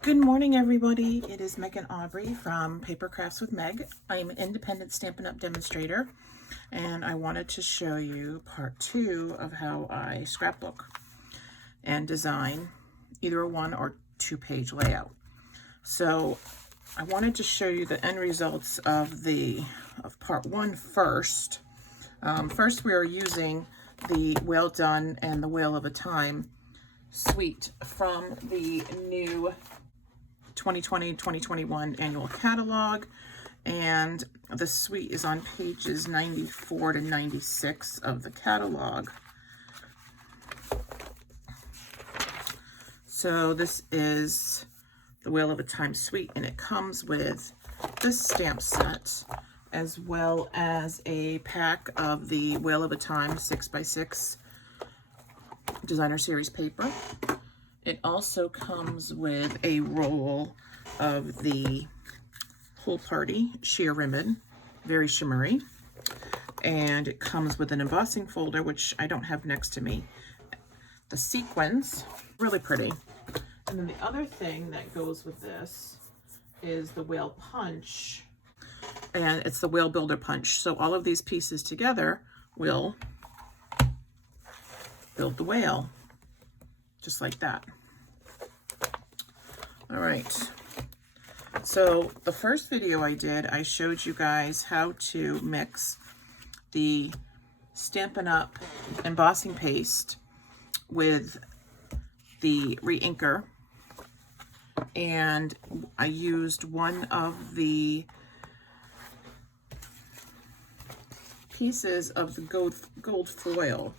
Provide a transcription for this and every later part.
Good morning, everybody. It is Meg and Aubrey from Paper Crafts with Meg. I am an independent Stampin' Up! Demonstrator, and I wanted to show you part 2 of how I scrapbook and design either a 1 or 2-page layout. So I wanted to show you the end results of part 1 first. First, we are using the Well Done and the Whale of a Time suite from the new 2020-2021 annual catalog, and the suite is on pages 94 to 96 of the catalog. So this is the Whale of a Time suite, and it comes with this stamp set as well as a pack of the Whale of a Time 6x6 designer series paper. It also comes with a roll of the Whole Party sheer ribbon, very shimmery. And it comes with an embossing folder, which I don't have next to me. The sequins, really pretty. And then the other thing that goes with this is the whale punch. And it's the whale builder punch. So all of these pieces together will build the whale, just like that. All right, so the first video I did, I showed you guys how to mix the Stampin' Up! Embossing paste with the reinker, and I used one of the pieces of the gold foil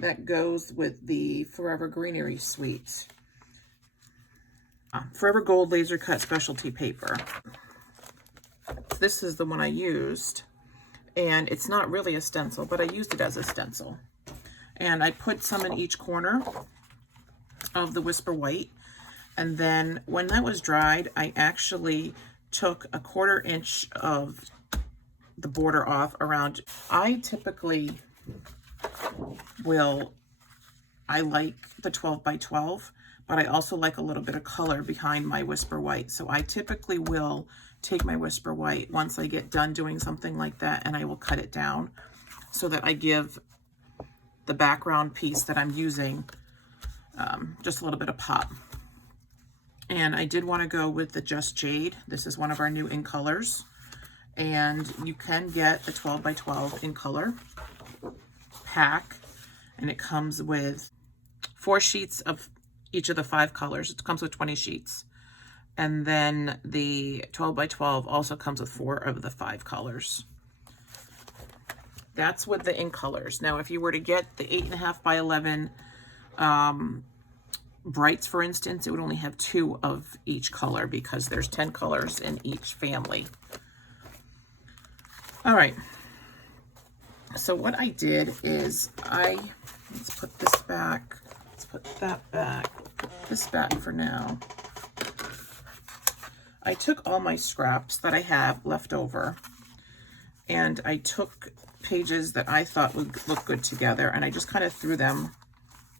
that goes with the Forever Greenery suite. Forever Gold laser cut specialty paper. This is the one I used, and it's not really a stencil, but I used it as a stencil. And I put some in each corner of the Whisper White, and then when that was dried, I actually took a 1/4 inch of the border off around. I typically I like the 12 by 12, but I also like a little bit of color behind my Whisper White. So I typically will take my Whisper White once I get done doing something like that, and I will cut it down so that I give the background piece that I'm using just a little bit of pop. And I did want to go with the Just Jade. This is one of our new in colors, and you can get the 12 by 12 in color pack, and it comes with 4 sheets of each of the 5 colors. It comes with 20 sheets. And then the 12 by 12 also comes with 4 of the 5 colors. That's with the in colors. Now, if you were to get the 8.5 by 11 brights, for instance, it would only have 2 of each color because there's 10 colors in each family. All right. So what I did is let's put this back. Let's put that back. Put this back for now. I took all my scraps that I have left over, and I took pages that I thought would look good together, and I just kind of threw them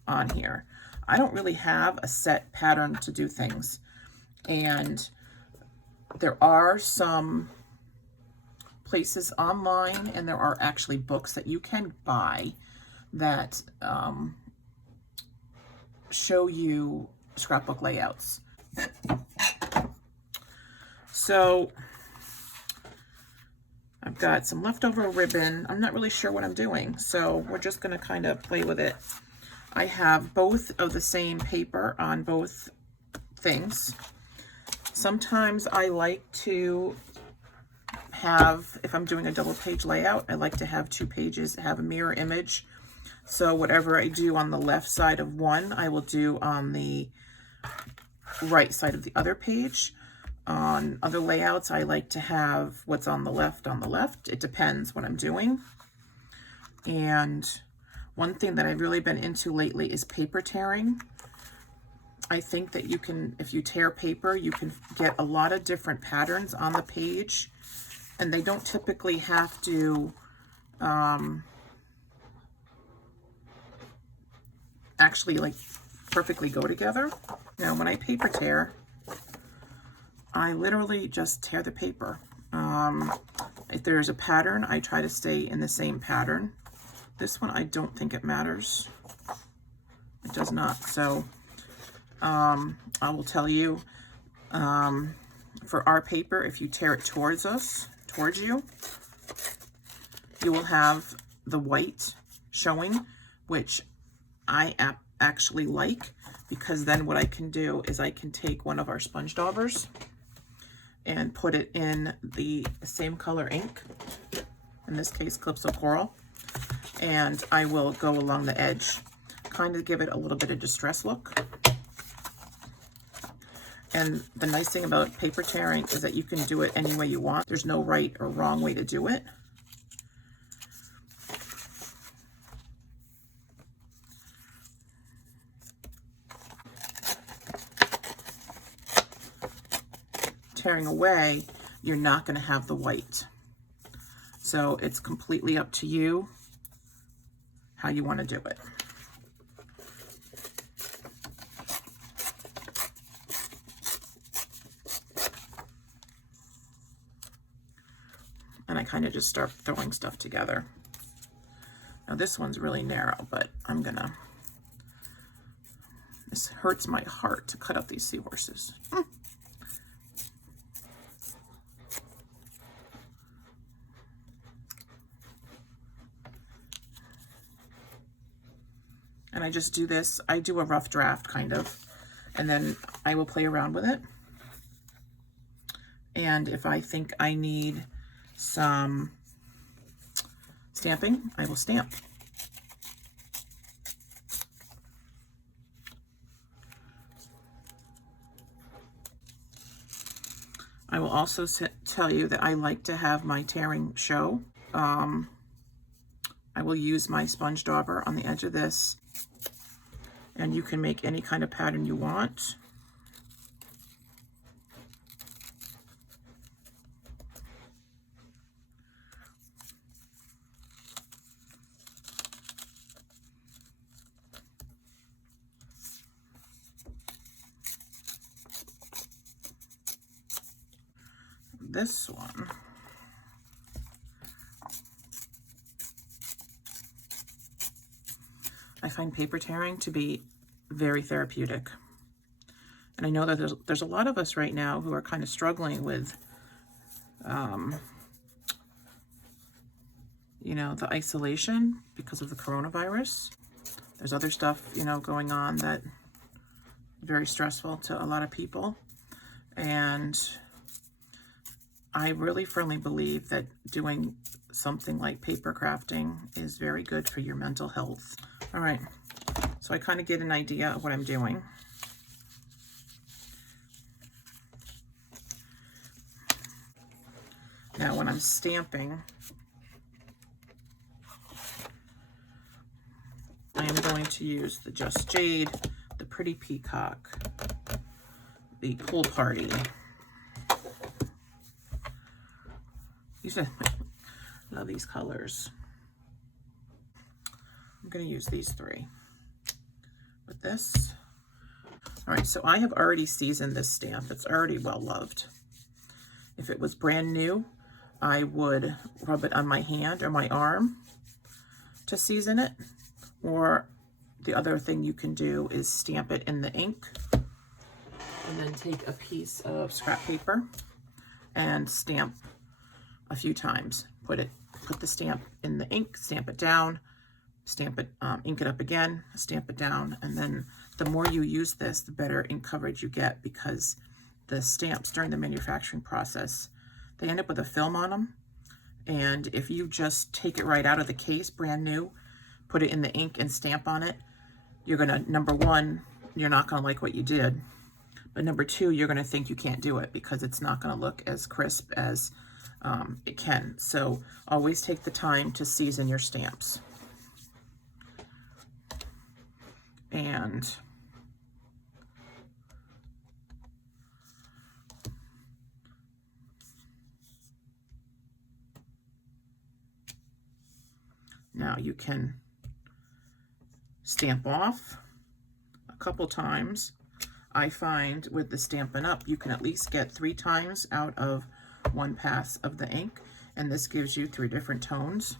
on here. I don't really have a set pattern to do things, and there are some places online, and there are actually books that you can buy that show you scrapbook layouts. So I've got some leftover ribbon. I'm not really sure what I'm doing, so we're just going to kind of play with it. I have both of the same paper on both things. Sometimes I like to have, if I'm doing a double page layout, I like to have 2 pages have a mirror image. So whatever I do on the left side of one, I will do on the right side of the other page. On other layouts, I like to have what's on the left on the left. It depends what I'm doing. And one thing that I've really been into lately is paper tearing. I think that you can, if you tear paper, you can get a lot of different patterns on the page, and they don't typically have to actually like perfectly go together. Now, when I paper tear, I literally just tear the paper. If there's a pattern, I try to stay in the same pattern. This one, I don't think it matters. It does not. So I will tell you, for our paper, if you tear it towards you, you will have the white showing, which I actually like, because then what I can do is I can take one of our sponge daubers and put it in the same color ink, in this case Calypso Coral, and I will go along the edge, kind of give it a little bit of distress look. And the nice thing about paper tearing is that you can do it any way you want. There's no right or wrong way to do it. Tearing away, you're not going to have the white. So it's completely up to you how you want to do it. And I kind of just start throwing stuff together. Now this one's really narrow, but this hurts my heart to cut up these seahorses. And I just do this, I do a rough draft kind of, and then I will play around with it. And if I think I need some stamping, I will stamp. I will also tell you that I like to have my tearing show. I will use my sponge dauber on the edge of this, and you can make any kind of pattern you want. This one, I find paper tearing to be very therapeutic. And I know that there's a lot of us right now who are kind of struggling with, you know, the isolation because of the coronavirus. There's other stuff, you know, going on that very stressful to a lot of people. And I really firmly believe that doing something like paper crafting is very good for your mental health. All right, so I kind of get an idea of what I'm doing. Now when I'm stamping, I am going to use the Just Jade, the Pretty Peacock, the Pool Party. These are, I love these colors. I'm going to use these three with this. All right, so I have already seasoned this stamp. It's already well loved. If it was brand new, I would rub it on my hand or my arm to season it. Or the other thing you can do is stamp it in the ink and then take a piece of scrap paper and stamp a few times. Put the stamp in the ink, stamp it down, stamp it, ink it up again, stamp it down, and then the more you use this, the better ink coverage you get, because the stamps during the manufacturing process, they end up with a film on them, and if you just take it right out of the case, brand new, put it in the ink and stamp on it, you're gonna, number one, you're not gonna like what you did, but number two, you're gonna think you can't do it because it's not gonna look as crisp as it can. So always take the time to season your stamps. And now you can stamp off a couple times. I find with the Stampin' Up, you can at least get 3 times out of 1 pass of the ink, and this gives you 3 different tones.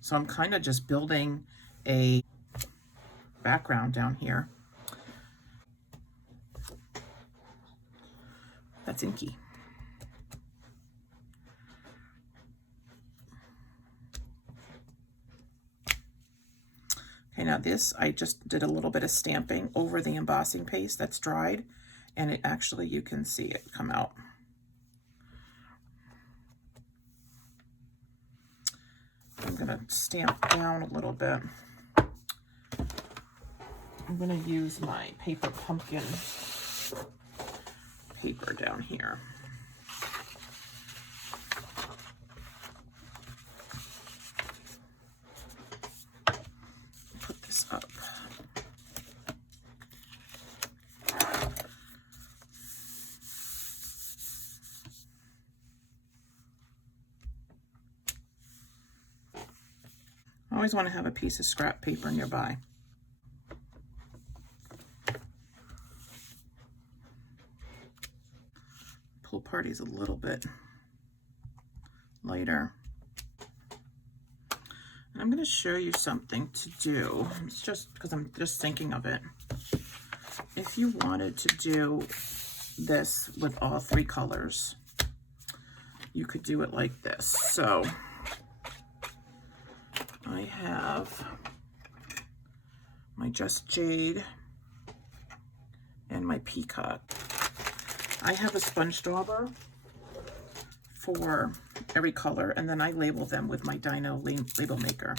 So I'm kind of just building a background down here. That's inky. Okay, now this, I just did a little bit of stamping over the embossing paste that's dried, and it actually, you can see it come out. I'm gonna stamp down a little bit. I'm gonna use my paper pumpkin paper down here. Put this up. I always want to have a piece of scrap paper nearby. Pool party's a little bit lighter. And I'm going to show you something to do. It's just because I'm just thinking of it. If you wanted to do this with all 3 colors, you could do it like this. So I have my Just Jade and my Peacock. I have a sponge dauber for every color, and then I label them with my Dino label maker.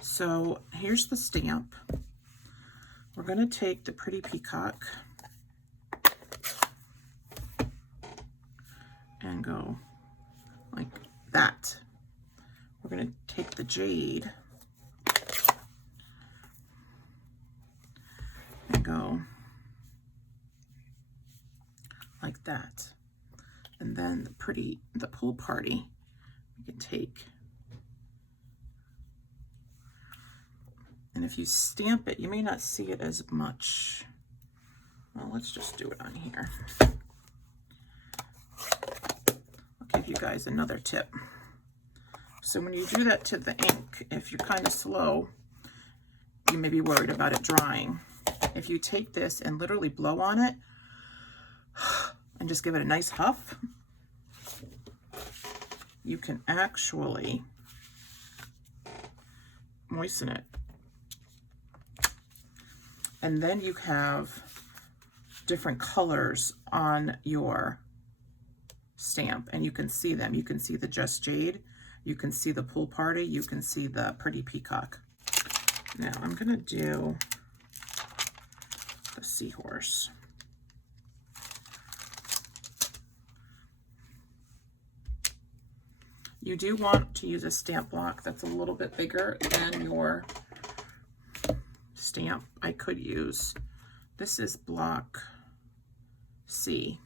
So here's the stamp. We're going to take the Pretty Peacock and go like that. We're going to take the Jade and go like that. And then the Pool Party, we can take, and if you stamp it, you may not see it as much. Well, let's just do it on here. I'll give you guys another tip. So when you do that to the ink, if you're kind of slow, you may be worried about it drying. If you take this and literally blow on it and just give it a nice huff, you can actually moisten it. And then you have different colors on your stamp, and you can see them. You can see the Just Jade, you can see the Pool Party, you can see the Pretty Peacock. Now I'm gonna do the Seahorse. You do want to use a stamp block that's a little bit bigger than your stamp. I could use, this is block C.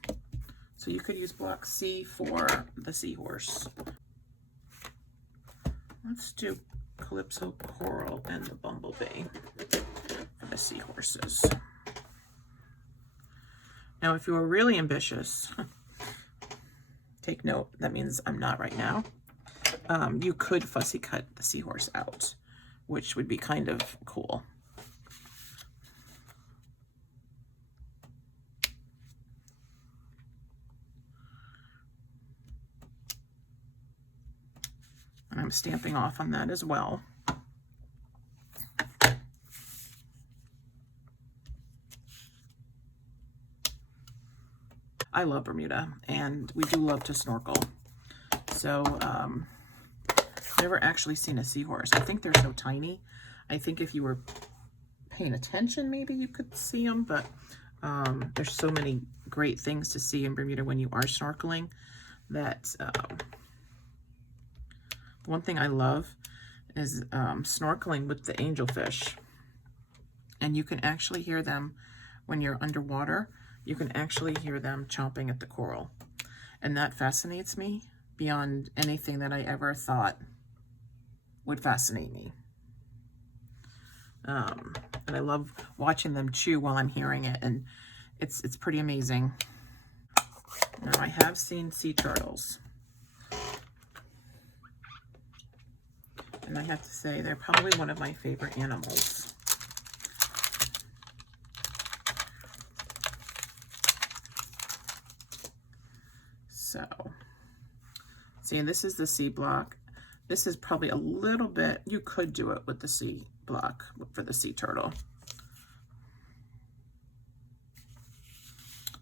So you could use block C for the Seahorse. Let's do Calypso Coral and the Bumblebee for the Seahorses. Now, if you are really ambitious, take note, that means I'm not right now. You could fussy cut the Seahorse out, which would be kind of cool. And I'm stamping off on that as well. I love Bermuda, and we do love to snorkel. So, never actually seen a seahorse. I think they're so tiny. I think if you were paying attention, maybe you could see them, but there's so many great things to see in Bermuda when you are snorkeling that one thing I love is snorkeling with the angelfish. And you can actually hear them when you're underwater. You can actually hear them chomping at the coral. And that fascinates me beyond anything that I ever thought would fascinate me. And I love watching them chew while I'm hearing it, and it's pretty amazing. Now, I have seen sea turtles, and I have to say they're probably one of my favorite animals. So, see, this is the sea block. This is probably a little bit, you could do it with the sea block for the sea turtle.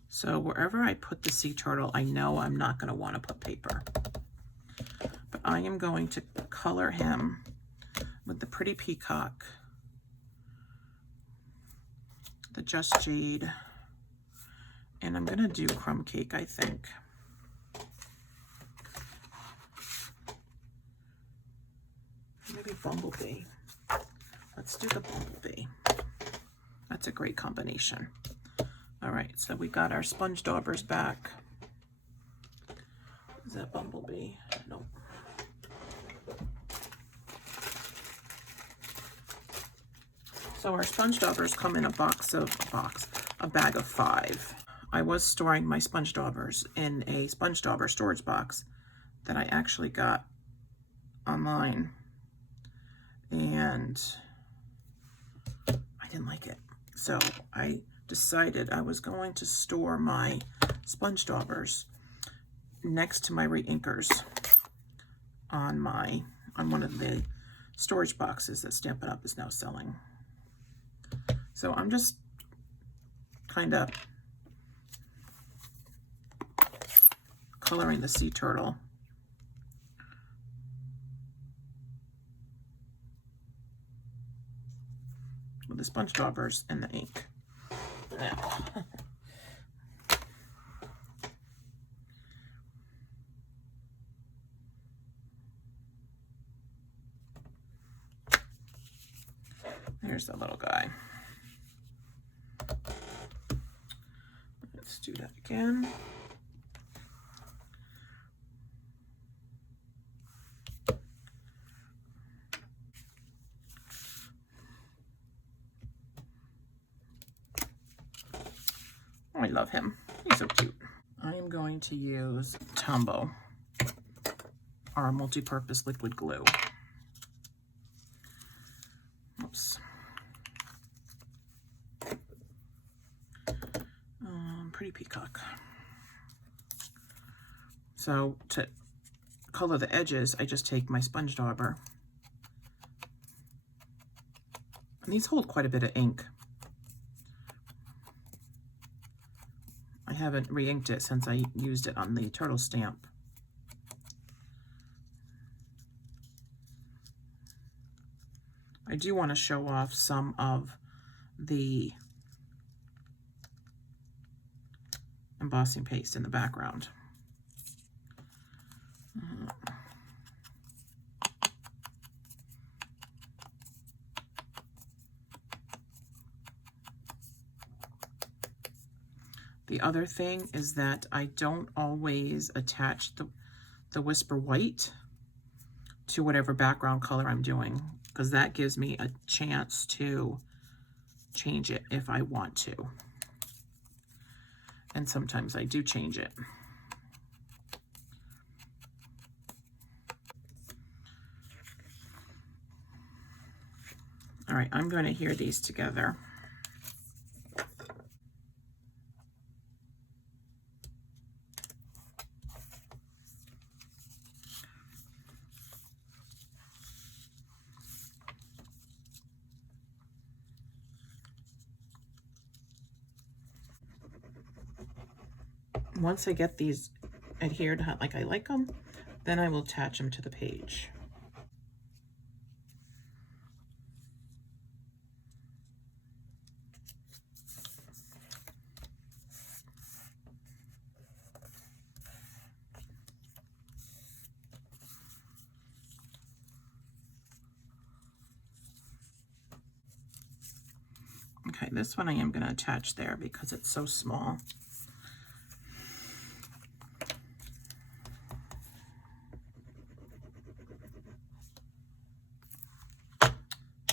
So wherever I put the sea turtle, I know I'm not going to want to put paper. But I am going to color him with the Pretty Peacock, the Just Jade, and I'm going to do Crumb Cake, I think. Maybe Bumblebee. Let's do the Bumblebee. That's a great combination. All right, so we got our sponge daubers back. Is that Bumblebee? Nope. So our sponge daubers come in a bag of 5. I was storing my sponge daubers in a sponge dauber storage box that I actually got online, and I didn't like it. So I decided I was going to store my sponge daubers next to my reinkers on one of the storage boxes that Stampin' Up! Is now selling. So I'm just kind of coloring the sea turtle. With the sponge daubers and the ink. Now, there's the little guy. Let's do that again. I love him. He's so cute. I am going to use Tombow, our multi-purpose liquid glue. Oops. Pretty Peacock. So to color the edges, I just take my sponge dauber. And these hold quite a bit of ink. I haven't re-inked it since I used it on the turtle stamp. I do want to show off some of the embossing paste in the background. The other thing is that I don't always attach the Whisper White to whatever background color I'm doing, because that gives me a chance to change it if I want to. And sometimes I do change it. All right, I'm going to adhere these together. Once I get these adhered like I like them, Then I will attach them to the page. Okay, this one I am going to attach there because it's so small.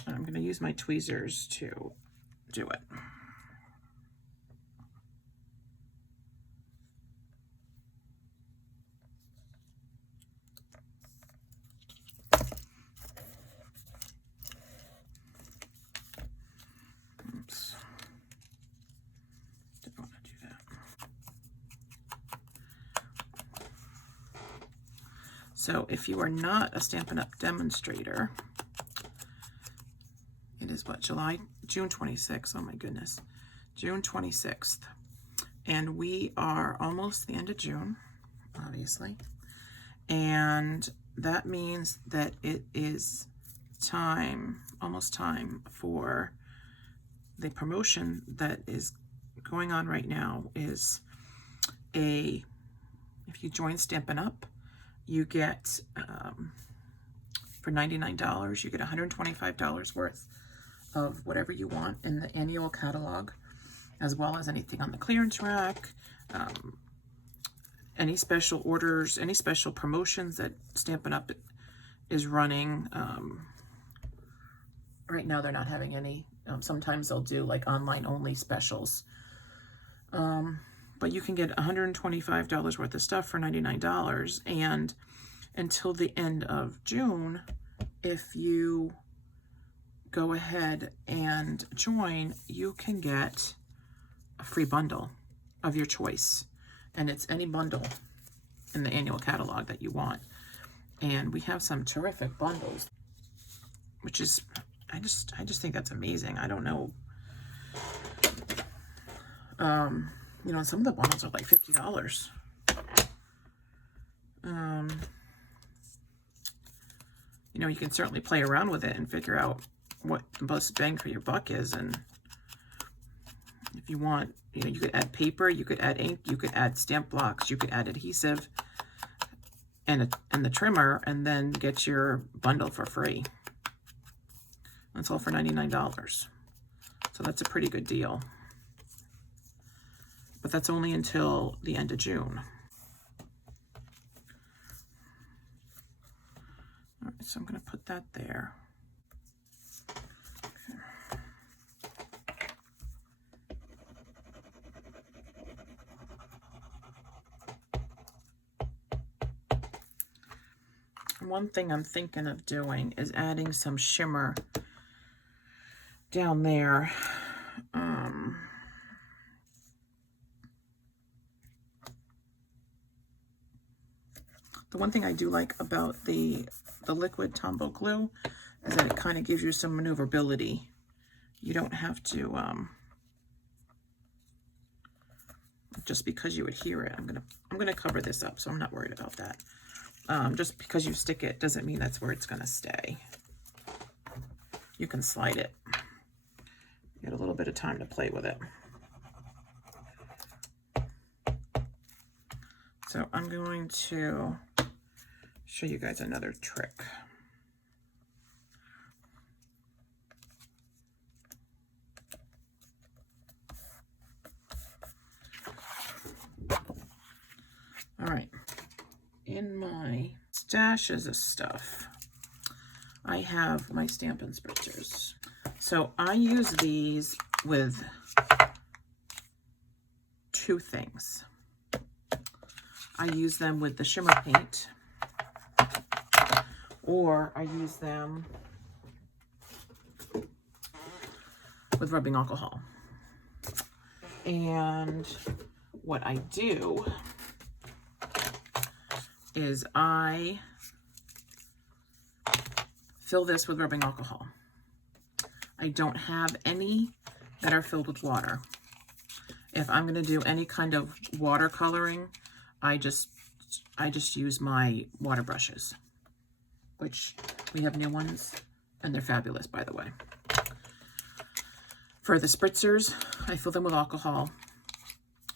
And I'm going to use my tweezers to do it. Oops. Didn't want to do that. So if you are not a Stampin' Up! Demonstrator, it is what, June 26th, oh my goodness, June 26th. And we are almost the end of June, obviously. And that means that it is time, almost time for the promotion that is going on right now. Is if you join Stampin' Up, you get, for $99, you get $125 worth of whatever you want in the annual catalog, as well as anything on the clearance rack, any special orders, any special promotions that Stampin' Up! Is running. Right now they're not having any. Sometimes they'll do like online only specials. But you can get $125 worth of stuff for $99. And until the end of June, if you go ahead and join, you can get a free bundle of your choice. And it's any bundle in the annual catalog that you want. And we have some terrific bundles, which is, I just think that's amazing. I don't know. You know, some of the bundles are like $50. You know, you can certainly play around with it and figure out what the best bang for your buck is. And if you want, you know, you could add paper, you could add ink, you could add stamp blocks, you could add adhesive and the trimmer, and then get your bundle for free. That's all for $99. So that's a pretty good deal. But that's only until the end of June. All right, so I'm going to put that there. Okay. One thing I'm thinking of doing is adding some shimmer down there. The one thing I do like about the liquid Tombow glue is that it kind of gives you some maneuverability. You don't have to, just because you adhere it, I'm gonna cover this up, so I'm not worried about that. Just because you stick it doesn't mean that's where it's gonna stay. You can slide it. Get a little bit of time to play with it. So I'm going to show you guys another trick. All right, in my stashes of stuff, I have my Stampin' Spritzers. So I use these with two things. I use them with the shimmer paint, or I use them with rubbing alcohol. And what I do is I fill this with rubbing alcohol. I don't have any that are filled with water. If I'm going to do any kind of watercoloring, I just I just use my water brushes, which we have new ones, and they're fabulous, by the way. For the spritzers, I fill them with alcohol.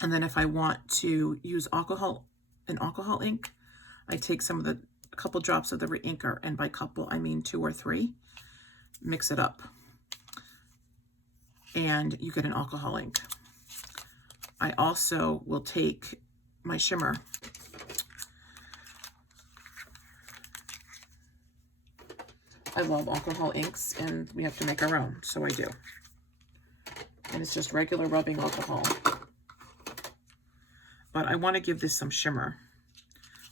And then if I want to use alcohol ink, I take a couple drops of the reinker, and by couple, I mean 2 or 3, mix it up, and you get an alcohol ink. I also will take my shimmer. I love alcohol inks, and we have to make our own, so I do. And it's just regular rubbing alcohol. But I want to give this some shimmer.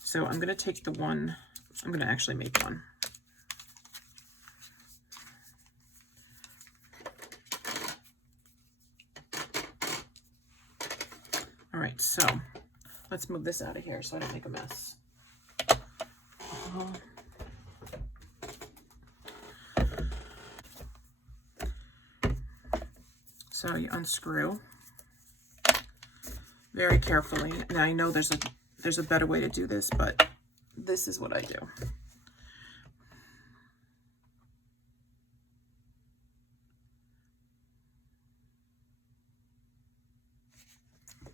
So I'm going to take the one, I'm going to actually make one. All right, so let's move this out of here so I don't make a mess. So you unscrew very carefully. Now I know there's a better way to do this, but this is what I do.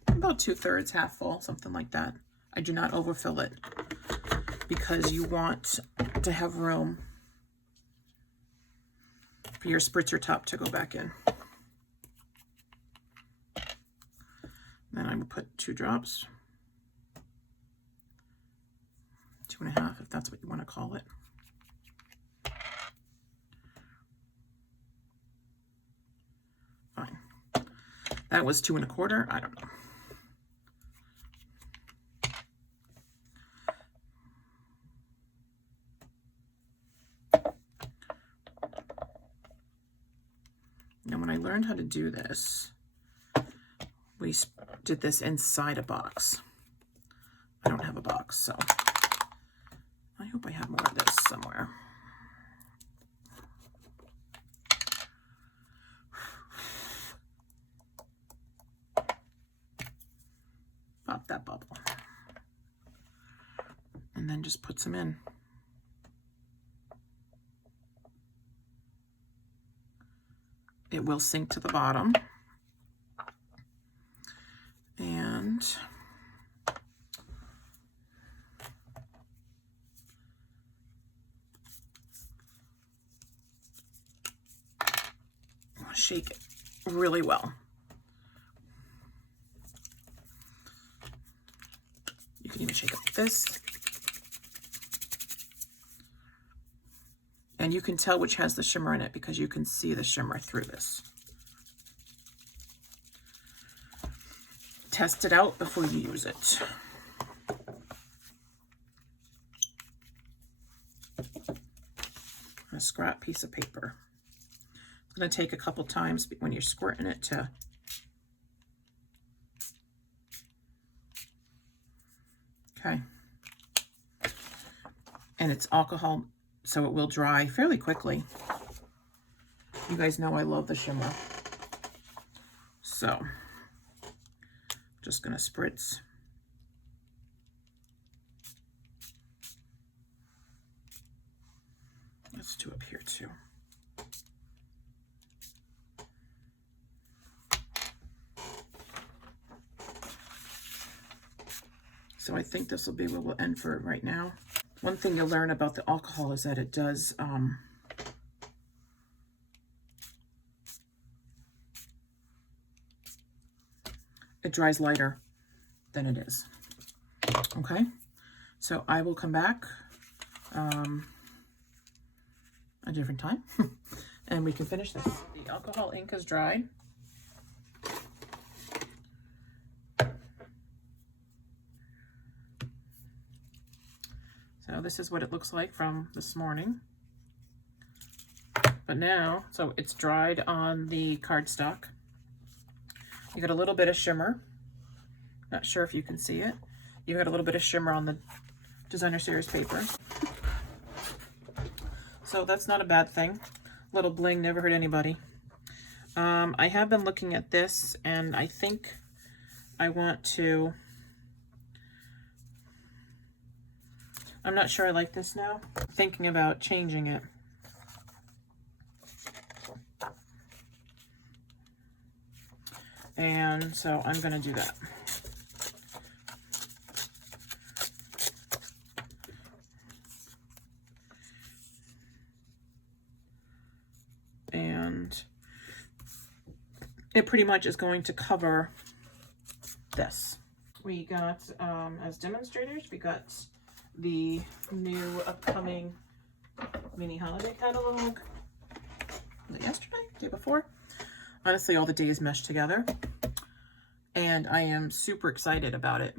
About 2/3, half full, something like that. I do not overfill it because you want to have room for your spritzer top to go back in. Then I will put 2 drops, 2.5 if that's what you want to call it. Fine. That was 2 1/4. I don't know. Now, when I learned how to do this, we did this inside a box. I don't have a box, so I hope I have more of this somewhere. Pop that bubble. And then just put some in. It will sink to the bottom. And shake it really well. You can even shake it like this. And you can tell which has the shimmer in it because you can see the shimmer through this. Test it out before you use it. A scrap piece of paper. It's going to take a couple times when you're squirting it to okay. And it's alcohol, so it will dry fairly quickly. You guys know I love the shimmer. So, just gonna spritz. Let's do up here too. So I think this will be where we'll end for right now. One thing you'll learn about the alcohol is that it does it dries lighter than it is. Okay, so I will come back a different time and we can finish this. The alcohol ink is dried. So this is what it looks like from this morning. But now, so it's dried on the cardstock. You got a little bit of shimmer. Not sure if you can see it. You got a little bit of shimmer on the designer series paper. So that's not a bad thing. Little bling never hurt anybody. I have been looking at this and I think I want to I'm not sure I like this now. Thinking about changing it. And so I'm going to do that. And it pretty much is going to cover this. We got, as demonstrators, we got the new upcoming mini holiday catalog. Was it yesterday? Day before? Honestly, all the days meshed together. And I am super excited about it.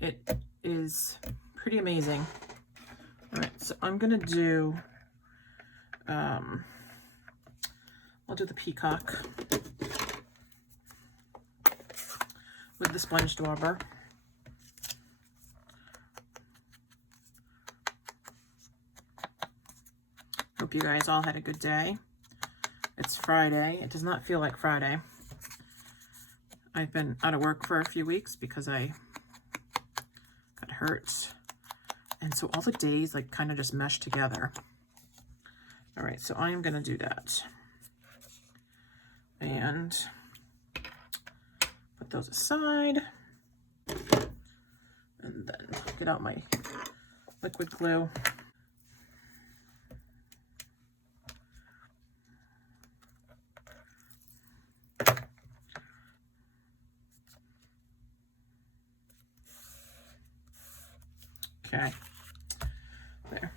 It is pretty amazing. All right, so I'm gonna do, I'll do the peacock with the sponge dauber. Hope you guys all had a good day. It's Friday. It does not feel like Friday. I've been out of work for a few weeks because I got hurt. And so all the days like kind of just meshed together. All right, so I am gonna do that. And put those aside. And then get out my liquid glue. Okay, there.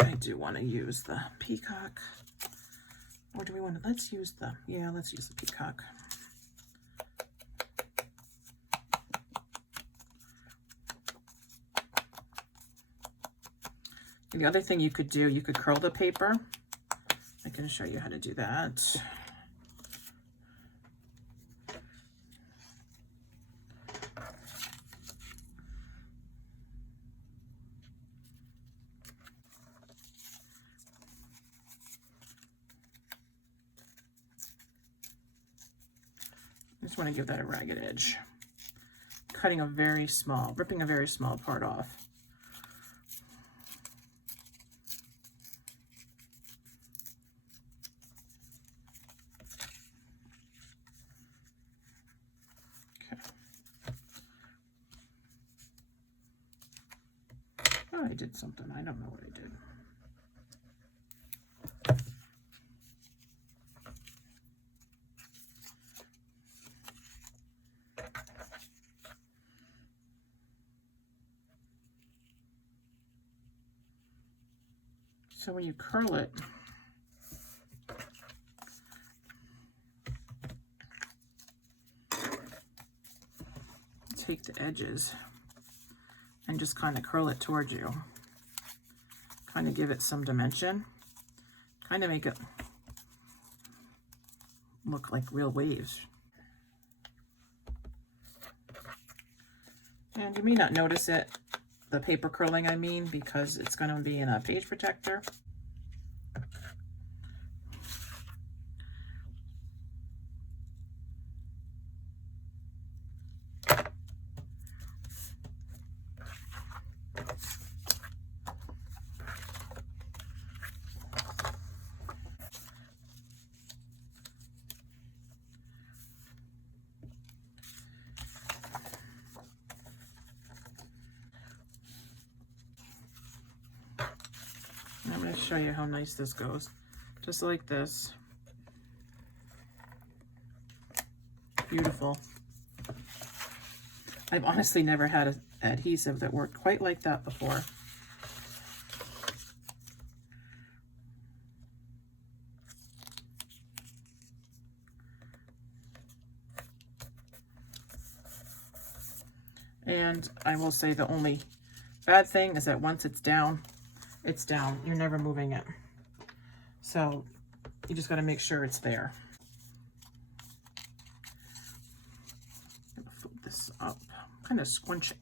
I do want to use the peacock, or do we want to, let's use the peacock. The other thing you could do, you could curl the paper. I can show you how to do that. I just want to give that a ragged edge. Ripping a very small part off. Okay. Oh, I did something. I don't know what I did. So when you curl it, take the edges and just kind of curl it towards you. Kind of give it some dimension. Kind of make it look like real waves. And you may not notice it, the paper curling I mean, because it's going to be in a page protector. I'm going to show you how nice this goes. Just like this. Beautiful. I've honestly never had an adhesive that worked quite like that before. And I will say the only bad thing is that once it's down, it's down. You're never moving it. So you just got to make sure it's there. Flip this up, kind of squinch it.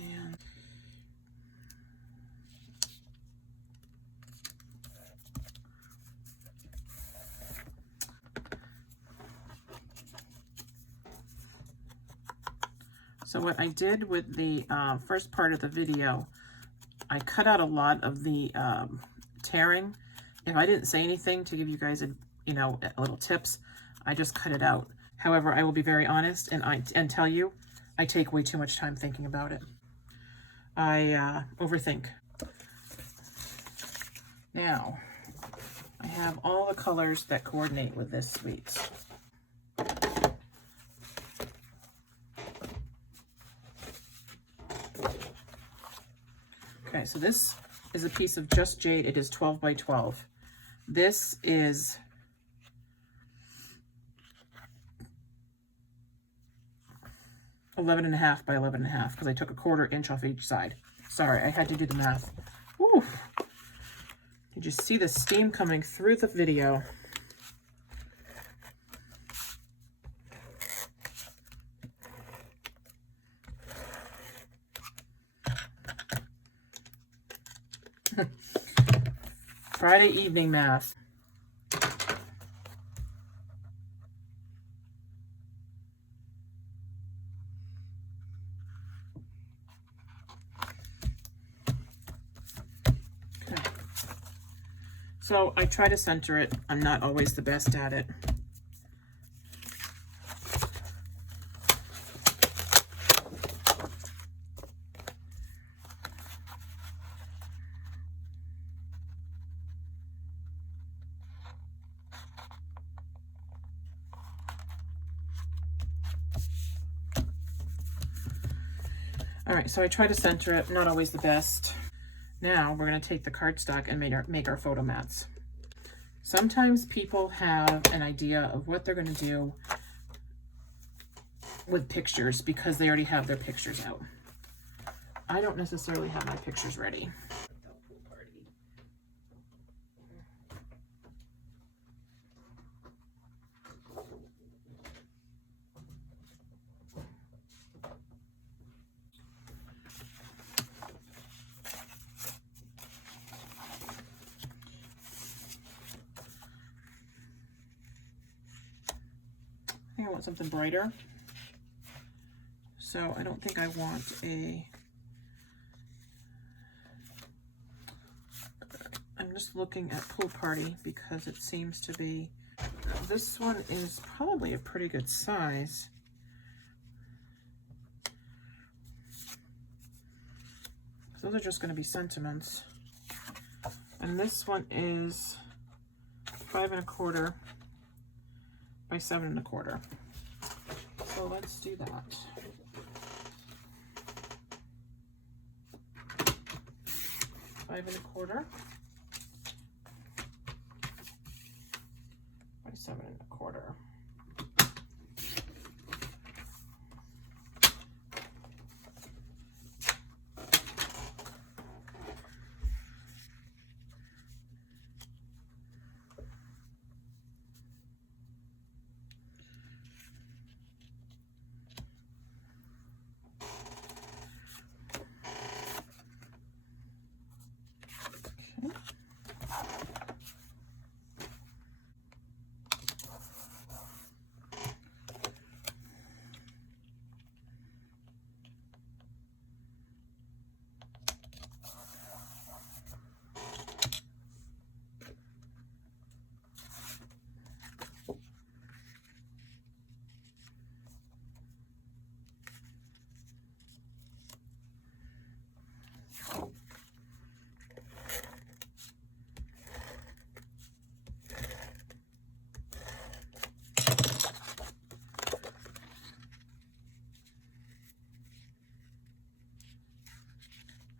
And so what I did with the first part of the video, I cut out a lot of the tearing. If I didn't say anything to give you guys a little tips, I just cut it out. However, I will be very honest and tell you, I take way too much time thinking about it. I overthink. Now, I have all the colors that coordinate with this suite. Okay, so this is a piece of just jade. It is 12 by 12. This is 11.5 by 11.5 because I took a 1/4 inch off each side. Sorry, I had to do the math. Woo. You just see the steam coming through the video. Friday evening math. Okay. So I try to center it. I'm not always the best at it. All right, so I try to center it, not always the best. Now we're gonna take the cardstock and make our photo mats. Sometimes people have an idea of what they're gonna do with pictures because they already have their pictures out. I don't necessarily have my pictures ready. I want something brighter. So I don't think I want I'm just looking at pool party because it seems to be, this one is probably a pretty good size. Those are just going to be sentiments. And this one is 5 1/4 by 7 1/4. So let's do that. Five 1/4 by 7 1/4.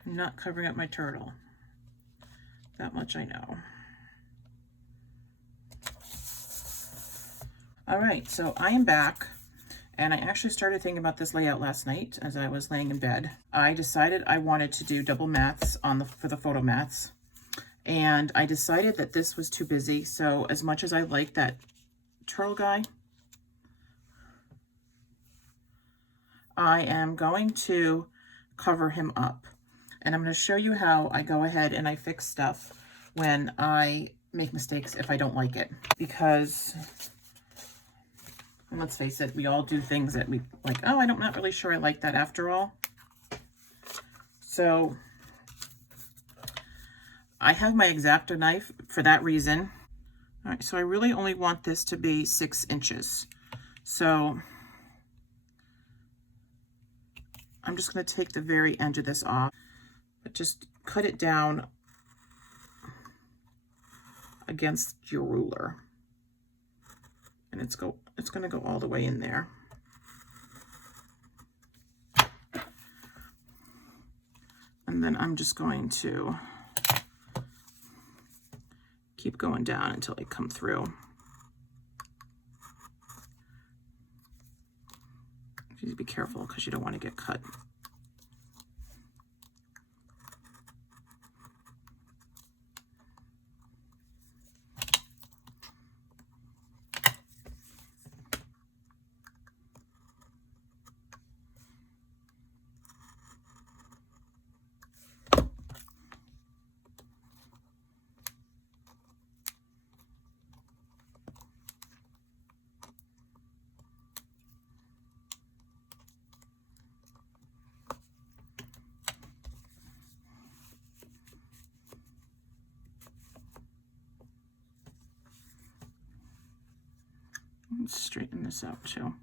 I'm not covering up my turtle. That much I know. All right, so I am back, And I actually started thinking about this layout last night as I was laying in bed. I decided I wanted to do double mats on for the photo mats. And I decided that this was too busy. So as much as I like that turtle guy, I am going to cover him up. And I'm going to show you how I go ahead and I fix stuff when I make mistakes if I don't like it. Because, and let's face it, we all do things that we like, oh, I'm not really sure I like that after all. So I have my X-Acto knife for that reason. All right, so I really only want this to be 6 inches. So I'm just going to take the very end of this off, but just cut it down against your ruler. And it's going to go all the way in there. And then I'm just going to keep going down until I come through. You need to be careful because you don't want to get cut. Let's straighten this out too.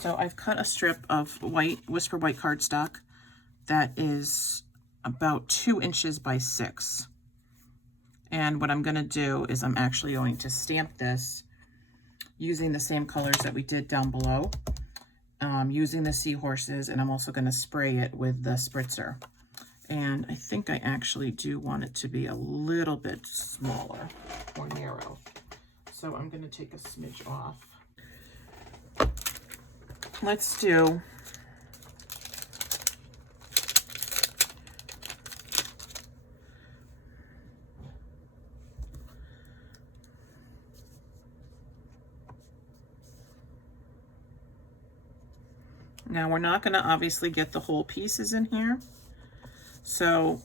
So I've cut a strip of Whisper White cardstock that is about 2 inches by 6. And what I'm going to do is I'm actually going to stamp this using the same colors that we did down below, using the seahorses, and I'm also going to spray it with the spritzer. And I think I actually do want it to be a little bit smaller or narrow. So I'm going to take a smidge off. Let's do now we're not going to obviously get the whole pieces in here. So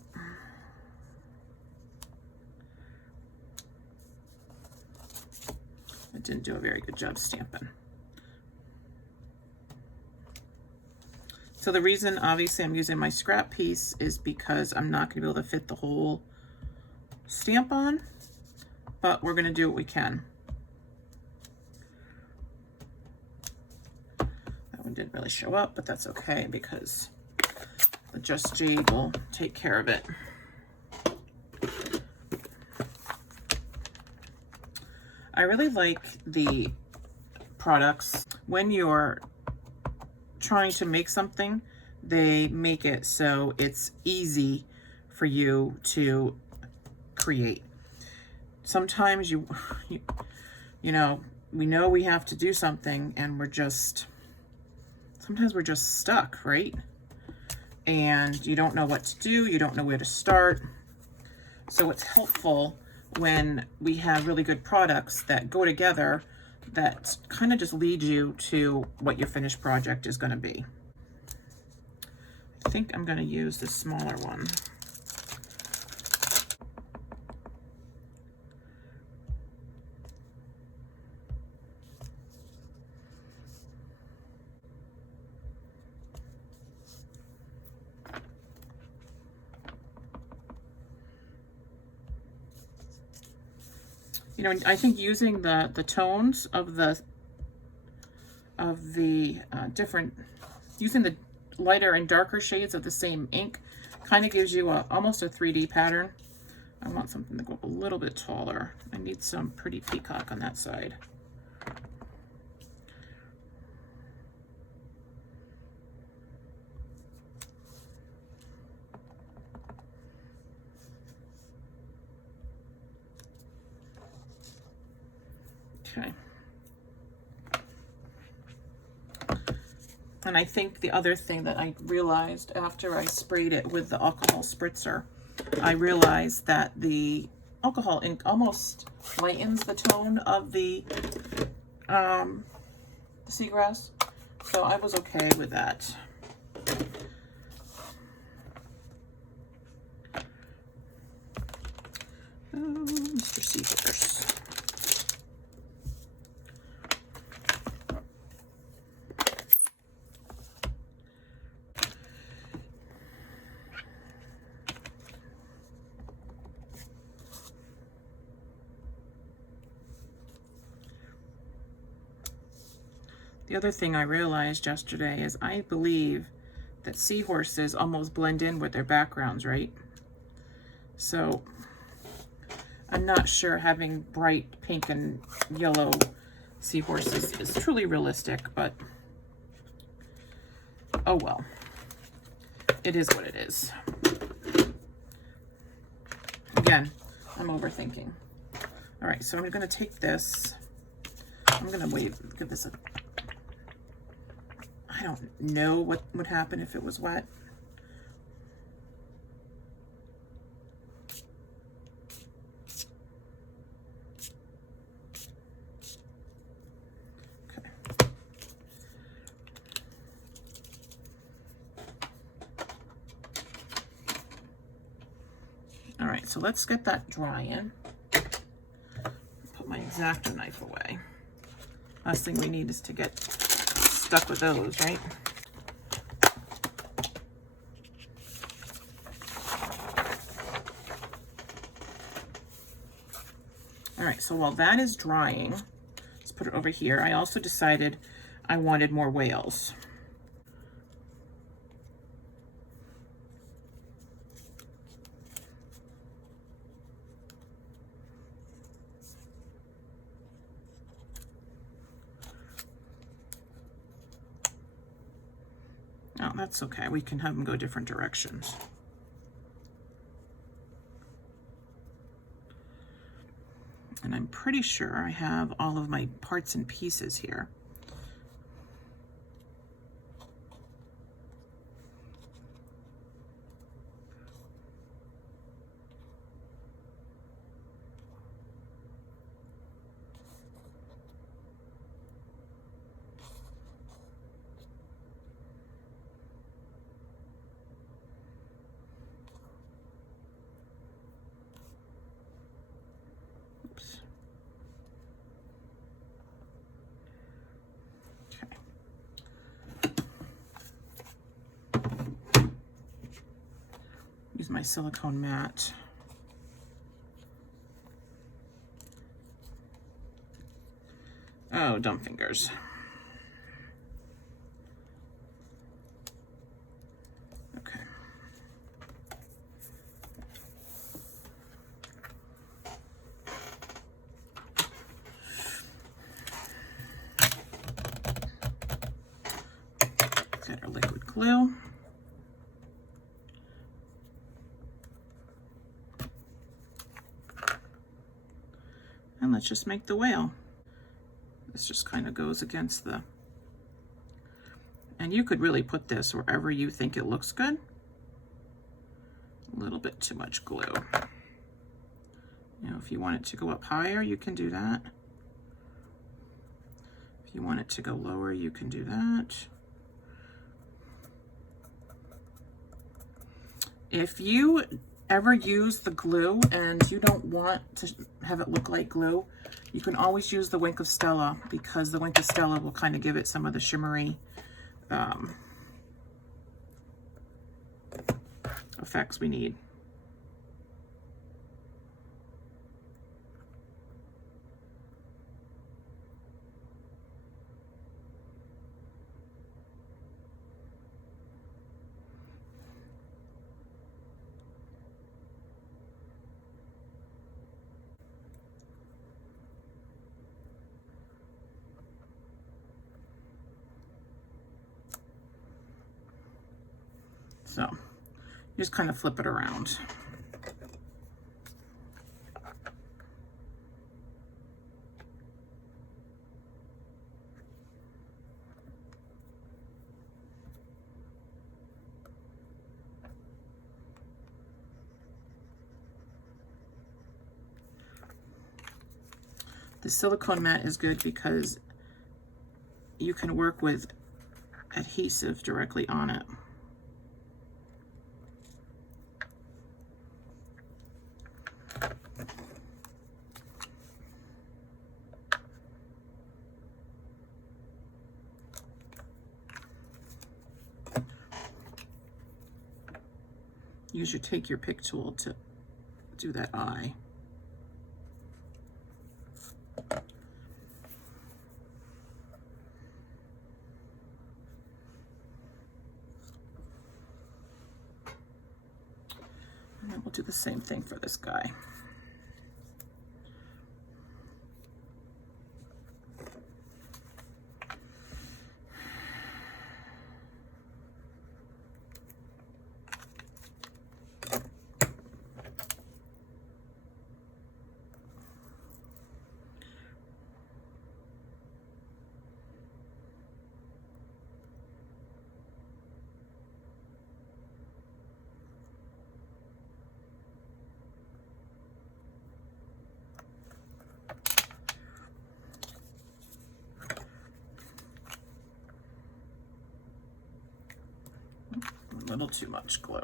I didn't do a very good job stamping. So the reason obviously I'm using my scrap piece is because I'm not going to be able to fit the whole stamp on, but we're going to do what we can. That one didn't really show up, but that's okay because the Just Jade will take care of it. I really like the products when you're trying to make something, they make it so it's easy for you to create. Sometimes you know, we know we have to do something and sometimes we're just stuck, right? And you don't know what to do, you don't know where to start. So it's helpful when we have really good products that go together that kind of just lead you to what your finished project is going to be. I think I'm going to use the smaller one. You know, I think using the tones of the different, using the lighter and darker shades of the same ink kind of gives you almost a 3D pattern. I want something to go up a little bit taller. I need some pretty peacock on that side. Okay. And I think the other thing that I realized after I sprayed it with the alcohol spritzer, I realized that the alcohol ink almost lightens the tone of the seagrass. So I was okay with that. Oh, Mr. Seahorse. The other thing I realized yesterday is I believe that seahorses almost blend in with their backgrounds, right? So I'm not sure having bright pink and yellow seahorses is truly realistic, but oh well. It is what it is. Again, I'm overthinking. All right, so I'm going to take this. I'm going to give this a... I don't know what would happen if it was wet. Okay. All right, so let's get that drying. Put my X-Acto knife away. Last thing we need is to get stuck with those, right? All right, so while that is drying, let's put it over here. I also decided I wanted more whales. Oh, that's okay. We can have them go different directions. And I'm pretty sure I have all of my parts and pieces here. Oops. Use my silicone mat. Oh, dumb fingers. Okay. Get our liquid glue. And let's just make the whale. This just kind of goes against the... And you could really put this wherever you think it looks good. A little bit too much glue. You know, if you want it to go up higher, you can do that. If you want it to go lower, you can do that. If you ever use the glue and you don't want to have it look like glue, you can always use the Wink of Stella, because the Wink of Stella will kind of give it some of the shimmery effects we need. So you just kind of flip it around. The silicone mat is good because you can work with adhesive directly on it. Take your pick tool to do that eye. And then we'll do the same thing for this guy. A little too much glue.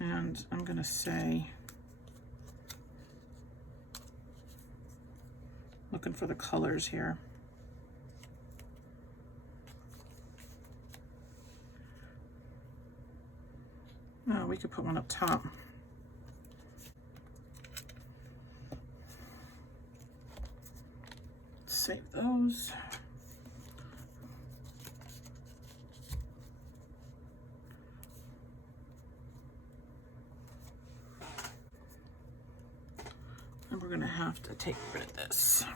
And I'm going to say, looking for the colors here. Oh, we could put one up top. Save those. And we're going to have to take rid of this.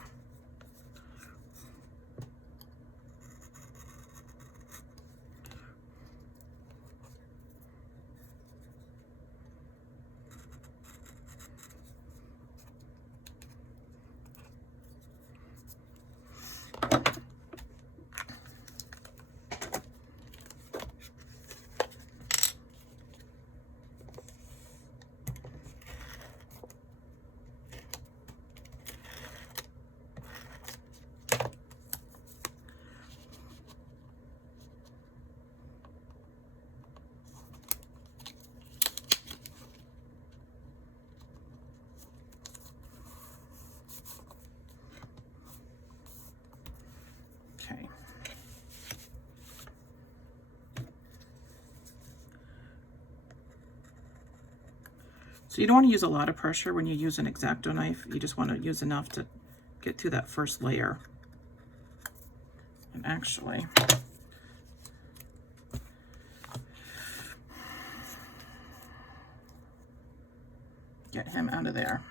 Okay. So you don't want to use a lot of pressure when you use an X-Acto knife. You just want to use enough to get through that first layer. And actually, get him out of there.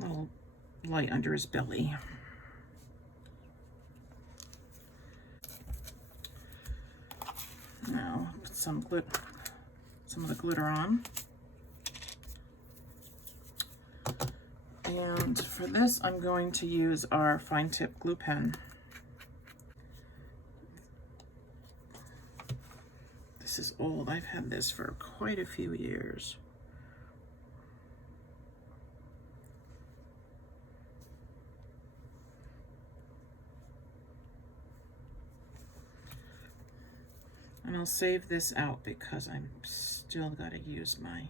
A little light under his belly. some of the glitter on. And for this, I'm going to use our fine tip glue pen. This is old. I've had this for quite a few years. And I'll save this out because I'm still got to use my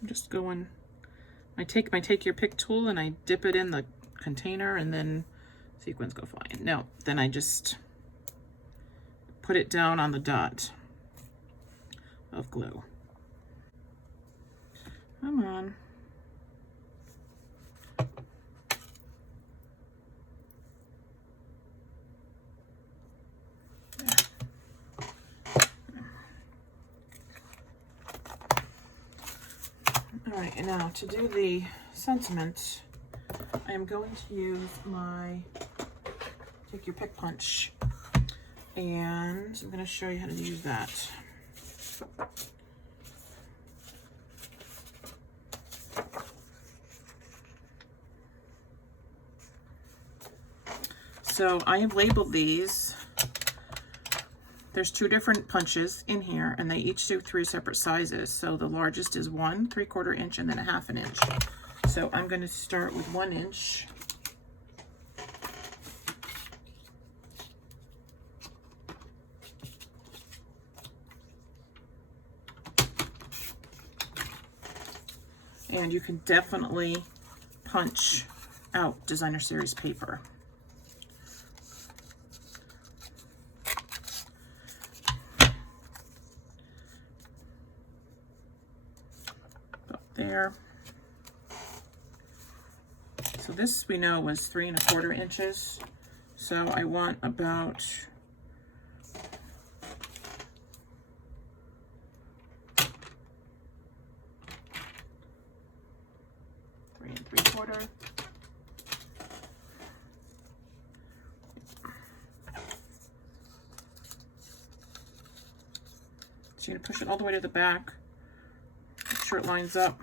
I'm just going, I take my take your pick tool and I dip it in the container and then sequins go flying. No, then I just put it down on the dot of glue. Come on. All right, and now to do the sentiment, I am going to use my take your pick punch, and I'm going to show you how to use that. So I have labeled these. There's 2 different punches in here, and they each do 3 separate sizes. So the largest is 1 3/4 inch and then a 1/2 inch. So I'm going to start with 1 inch. And you can definitely punch out designer series paper. There. So this we know was 3 1/4 inches. So I want about 3 3/4. So you're gonna push it all the way to the back. Make sure it lines up.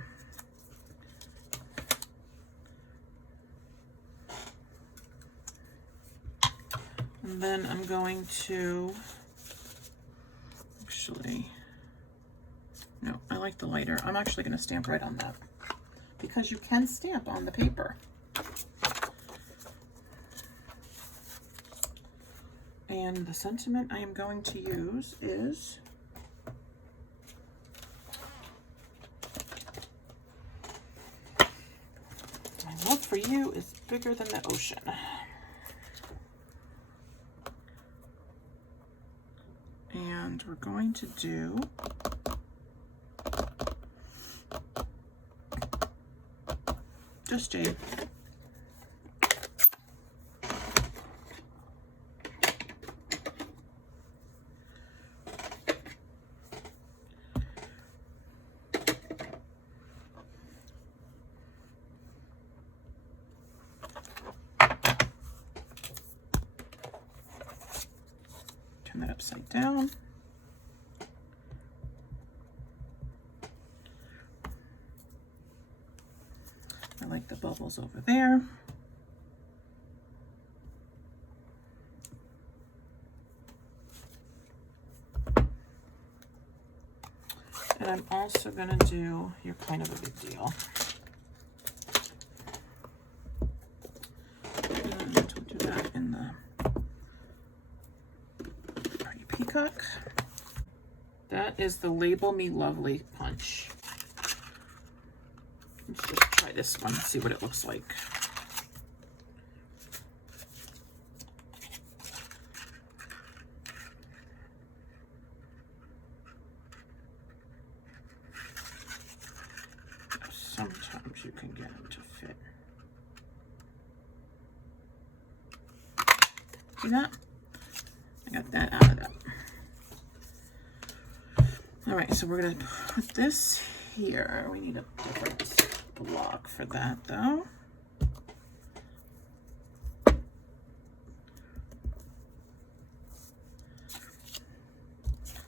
And then I'm going to, actually, no, I like the lighter. I'm actually going to stamp right on that because you can stamp on the paper. And the sentiment I am going to use is my love for you is bigger than the ocean. And we're going to do just jade. Turn that upside down. I like the bubbles over there. And I'm also going to do, you're kind of a big deal. And we'll do that in the pretty peacock. That is the Label Me Lovely punch. Let's just try this one and see what it looks like. Sometimes you can get them to fit. See that? I got that out of that. All right, so we're gonna put this here. We need a different block for that though.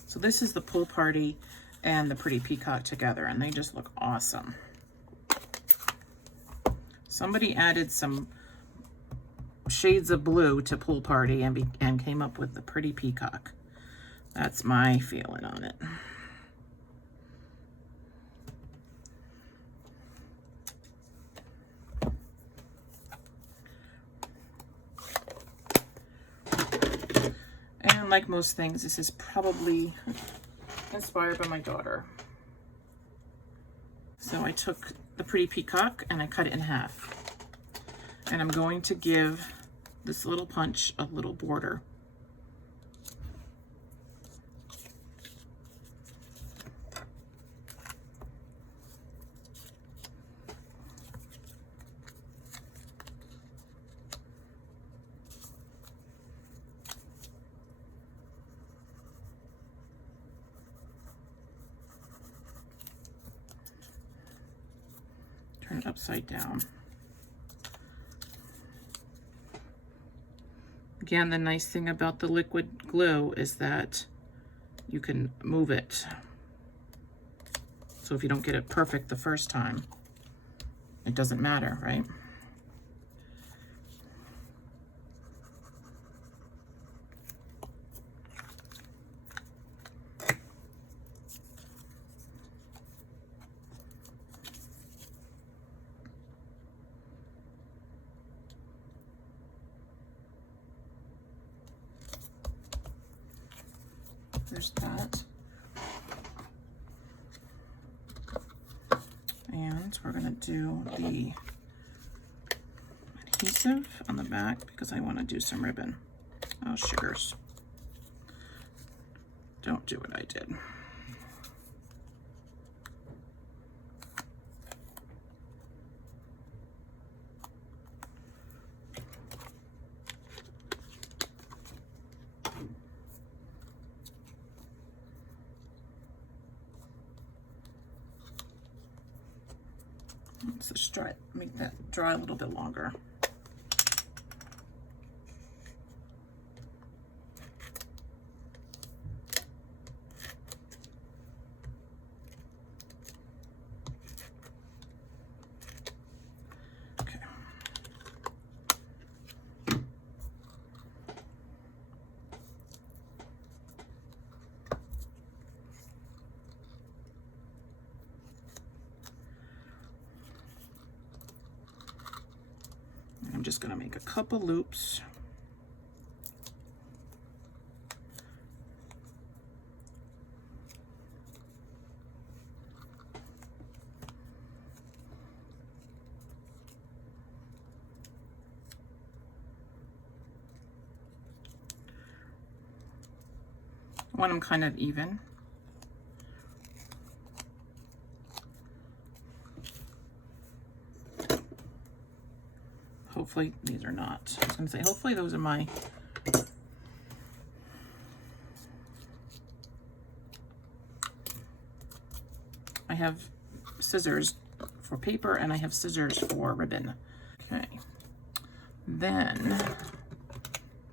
So this is the Pool Party and the Pretty Peacock together, and they just look awesome. Somebody added some shades of blue to Pool Party and came up with the Pretty Peacock. That's my feeling on it. And like most things, this is probably inspired by my daughter. So I took the Pretty Peacock and I cut it in half. And I'm going to give this little punch a little border. Turn it upside down. Again, the nice thing about the liquid glue is that you can move it. So if you don't get it perfect the first time, it doesn't matter, right? There's that. And we're going to do the adhesive on the back because I want to do some ribbon. Oh, sugars. Don't do what I did. Let's just try, make that dry a little bit longer. Okay. I'm just going to make a couple loops. I want them kind of even. Hopefully these are not. I was going to say, hopefully those are my... I have scissors for paper and I have scissors for ribbon. Okay. Then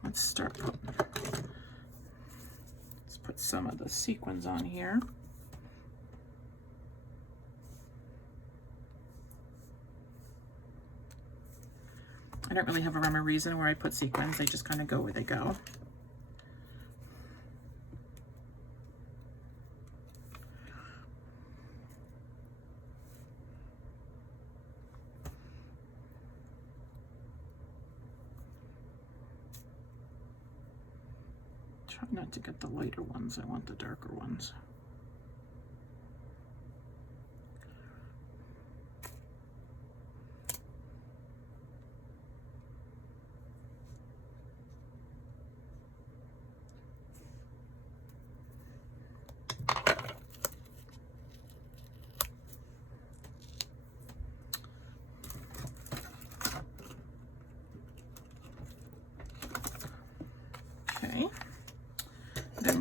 let's start putting... Let's put some of the sequins on here. I don't really have a rhyme or reason where I put sequins. They just kind of go where they go. Try not to get the lighter ones. I want the darker ones.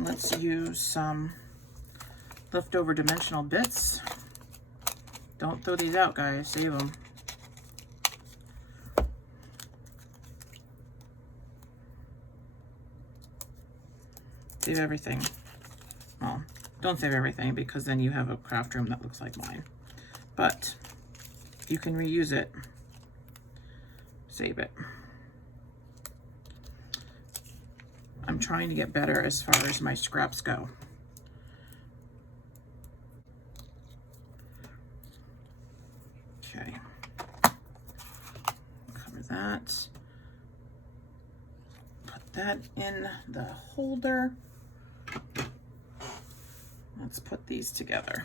let's use some leftover dimensional bits. Don't throw these out, guys. Save them. Save everything. Well, don't save everything because then you have a craft room that looks like mine. But you can reuse it. Save it. I'm trying to get better as far as my scraps go. Okay. Cover that. Put that in the holder. Let's put these together.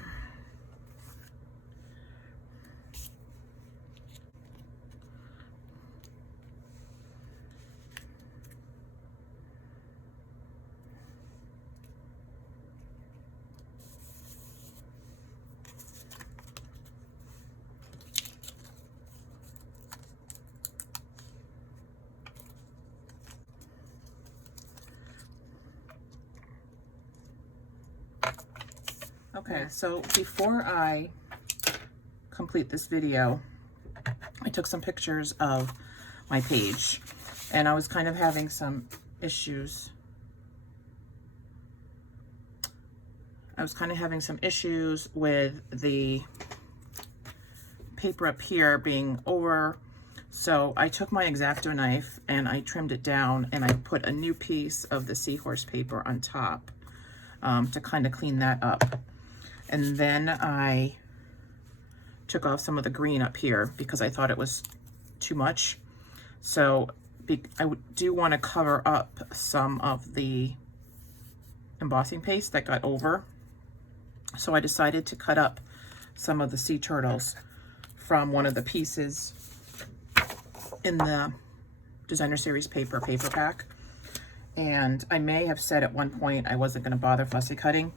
Okay, so before I complete this video, I took some pictures of my page, and I was kind of having some issues. With the paper up here being over. So I took my X-Acto knife and I trimmed it down, and I put a new piece of the seahorse paper on top to kind of clean that up. And then I took off some of the green up here because I thought it was too much. So I do want to cover up some of the embossing paste that got over. So I decided to cut up some of the sea turtles from one of the pieces in the Designer Series paper pack. And I may have said at one point I wasn't going to bother fussy cutting,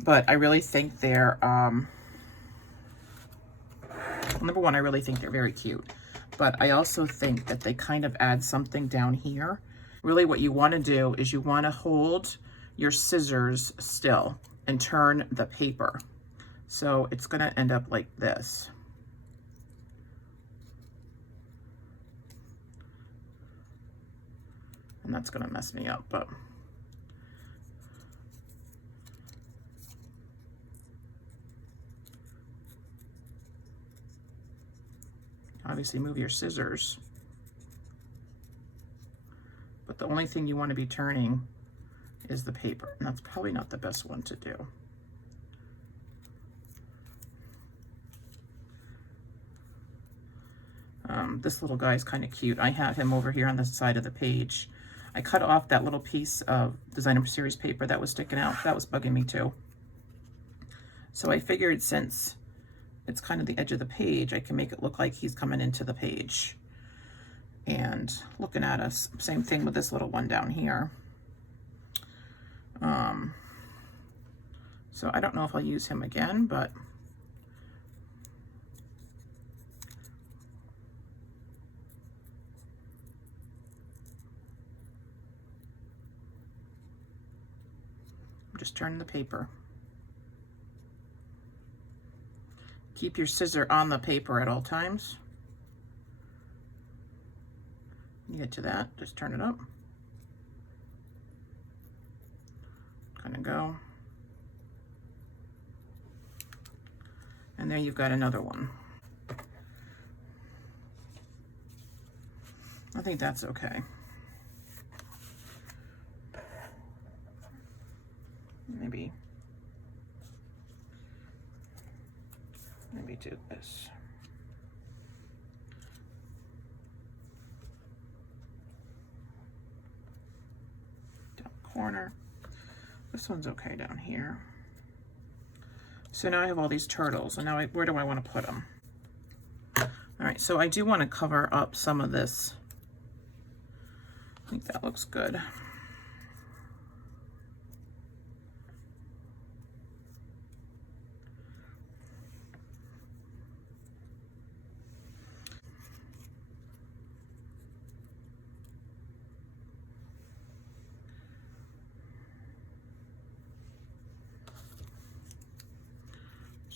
but I really think they're, number one, I really think they're very cute, but I also think that they kind of add something down here. Really what you want to do is you want to hold your scissors still and turn the paper. So it's going to end up like this. And that's going to mess me up, but obviously move your scissors. But the only thing you want to be turning is the paper, and that's probably not the best one to do. This little guy is kind of cute. I have him over here on the side of the page. I cut off that little piece of Designer Series paper that was sticking out. That was bugging me too. So I figured since it's kind of the edge of the page, I can make it look like he's coming into the page and looking at us. Same thing with this little one down here. So I don't know if I'll use him again, but I'm just turning the paper. Keep your scissor on the paper at all times. You get to that, just turn it up. Kind of go. And there you've got another one. I think that's okay. Maybe do this. Down corner. This one's okay down here. So now I have all these turtles, and now where do I want to put them? All right, so I do want to cover up some of this. I think that looks good.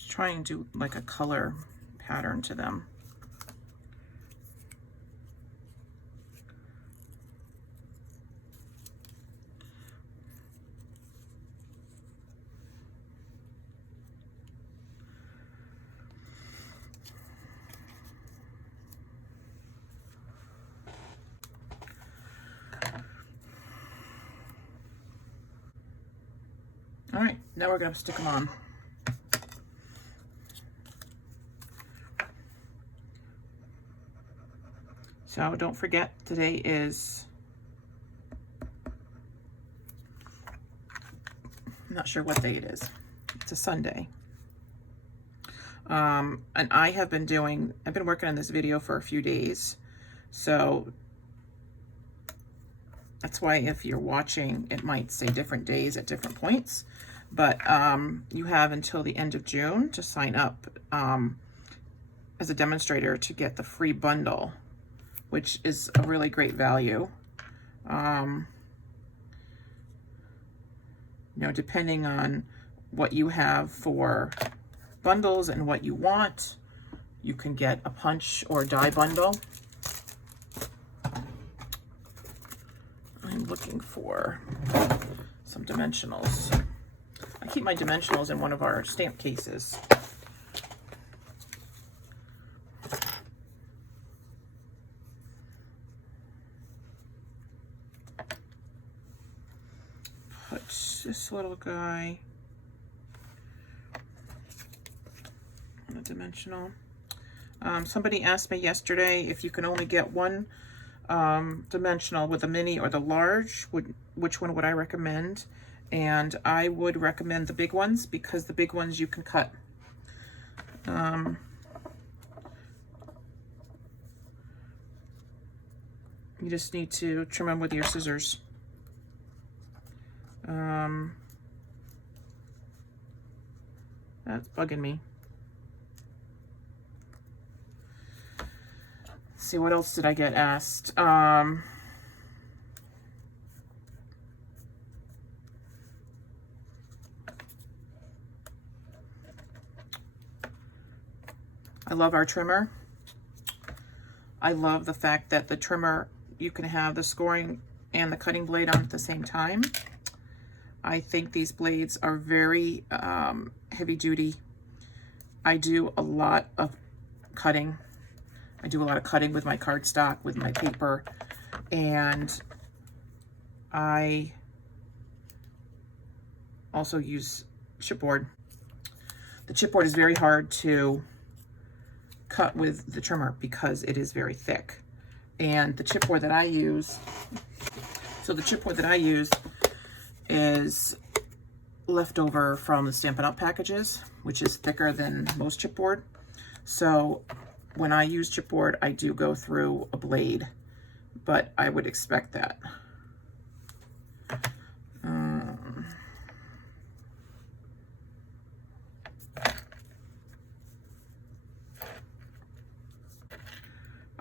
try and do like a color pattern to them. All right, now we're going to stick them on. So don't forget, today is, I'm not sure what day it is. It's a Sunday. And I've been working on this video for a few days. So that's why if you're watching, it might say different days at different points. But you have until the end of June to sign up as a demonstrator to get the free bundle, which is a really great value. You know, depending on what you have for bundles and what you want, you can get a punch or die bundle. I'm looking for some dimensionals. I keep my dimensionals in one of our stamp cases. Put this little guy on a dimensional. Somebody asked me yesterday if you can only get one dimensional with the mini or the large, which one would I recommend? And I would recommend the big ones because the big ones you can cut. You just need to trim them with your scissors. That's bugging me. Let's see, what else did I get asked? I love our trimmer. I love the fact that the trimmer, you can have the scoring and the cutting blade on at the same time. I think these blades are very heavy duty. I do a lot of cutting. I do a lot of cutting with my cardstock, with my paper, and I also use chipboard. The chipboard is very hard to cut with the trimmer because it is very thick. And the chipboard that I use, is leftover from the Stampin' Up! Packages, which is thicker than most chipboard. So when I use chipboard, I do go through a blade, but I would expect that.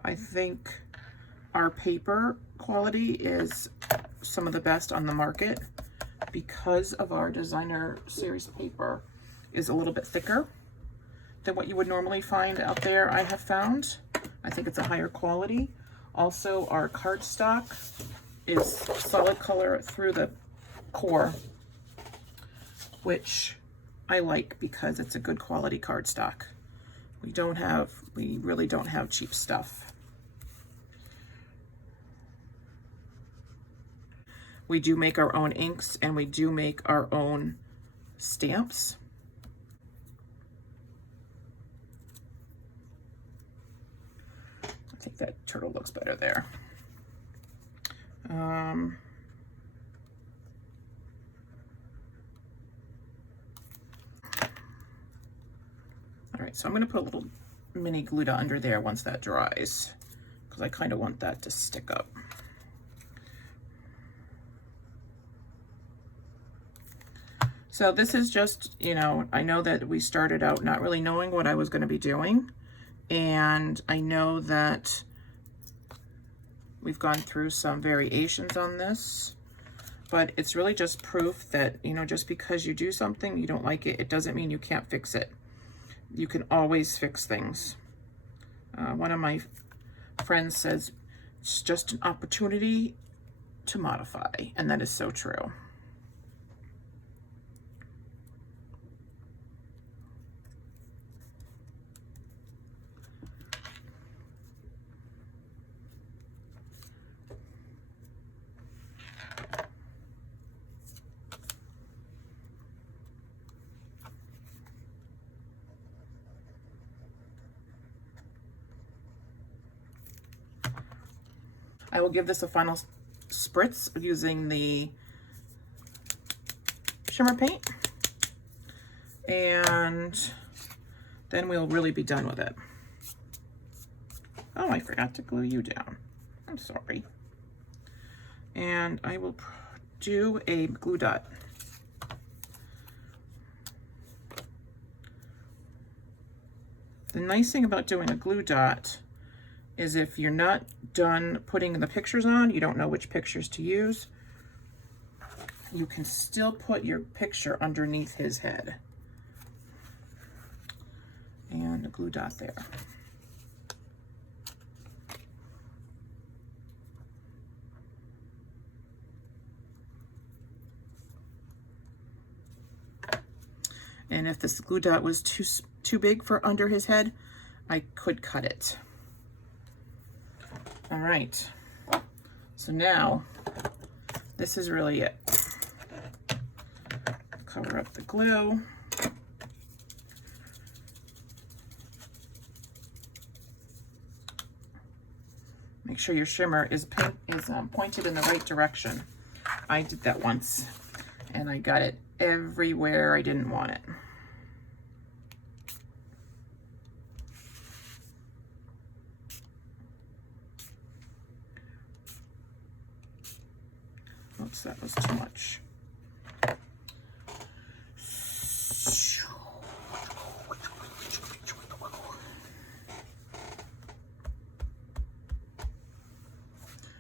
I think our paper quality is some of the best on the market because of our designer series paper is a little bit thicker than what you would normally find out there, I have found. I think it's a higher quality. Also, our cardstock is solid color through the core, which I like because it's a good quality cardstock. We really don't have cheap stuff. We do make our own inks and we do make our own stamps. I think that turtle looks better there. All right, so I'm gonna put a little mini Gluta under there once that dries, because I kind of want that to stick up. So this is just, you know, I know that we started out not really knowing what I was going to be doing. And I know that we've gone through some variations on this. But it's really just proof that, you know, just because you do something, you don't like it, it doesn't mean you can't fix it. You can always fix things. One of my friends says, it's just an opportunity to modify, and that is so true. I will give this a final spritz using the shimmer paint, and then we'll really be done with it. Oh, I forgot to glue you down. I'm sorry. And I will do a glue dot. The nice thing about doing a glue dot is if you're not done putting the pictures on, you don't know which pictures to use, you can still put your picture underneath his head. And a glue dot there. And if this glue dot was too big for under his head, I could cut it. All right, so now this is really it. Cover up the glue. Make sure your shimmer is pointed in the right direction. I did that once, and I got it everywhere I didn't want it. Oops, that was too much.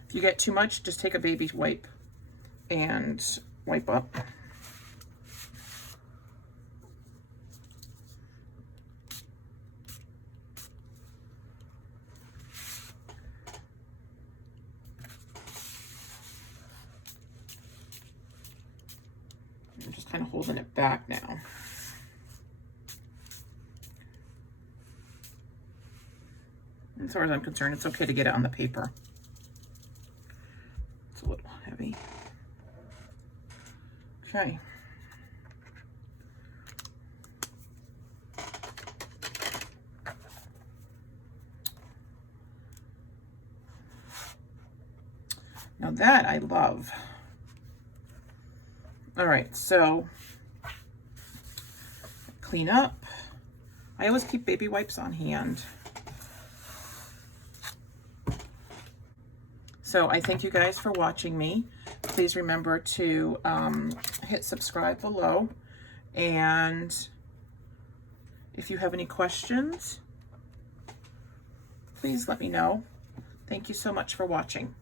If you get too much, just take a baby wipe and wipe up. I'm just kind of holding it back now. As far as I'm concerned, it's okay to get it on the paper. It's a little heavy. Okay. Now that I love. All right, so clean up. I always keep baby wipes on hand. So I thank you guys for watching me. Please remember to hit subscribe below. And if you have any questions, please let me know. Thank you so much for watching.